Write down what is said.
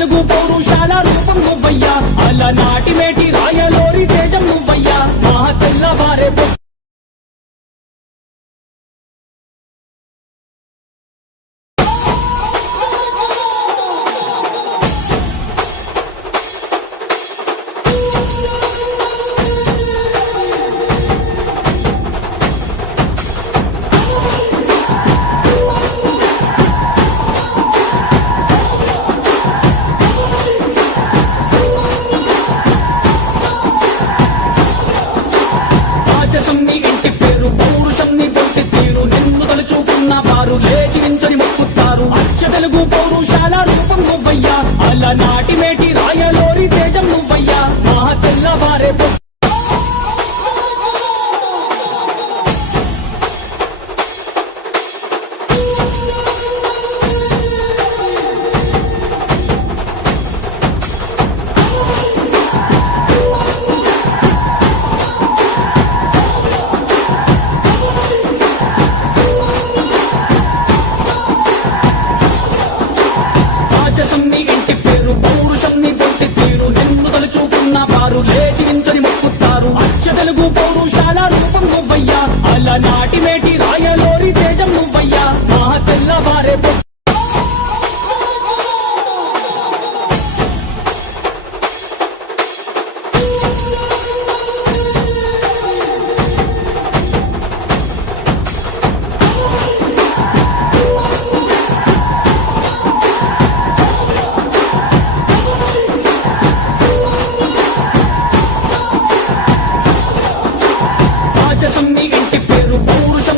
తెలుగు పౌరుషాల రూపం నువ్వయ్యా అలనాటి మేటి రాయలోరి తేజం నువ్వయ్యా మా తెల్లవారే ఇంటి పేరు పౌరుషం నీ పొట్టి తీరు నిన్ను తలుచుకున్న వారు లేచి నించొని మొక్కుతారు అచ్చ తెలుగు పౌరుషాల రూపం నువ్వయ్యా అలనాటి మేటి రాయలోరి తేజం నువ్వయ్యా మా తెల్లవారే ఇంటి పేరు పౌరుషం నీ పొట్టి తీరు నిన్ను తలుచుకున్న వారు లేచి నించొని మొక్కుతారు అచ్చ తెలుగు పౌరుషాల రూపం నువ్వయ్యా అలనాటి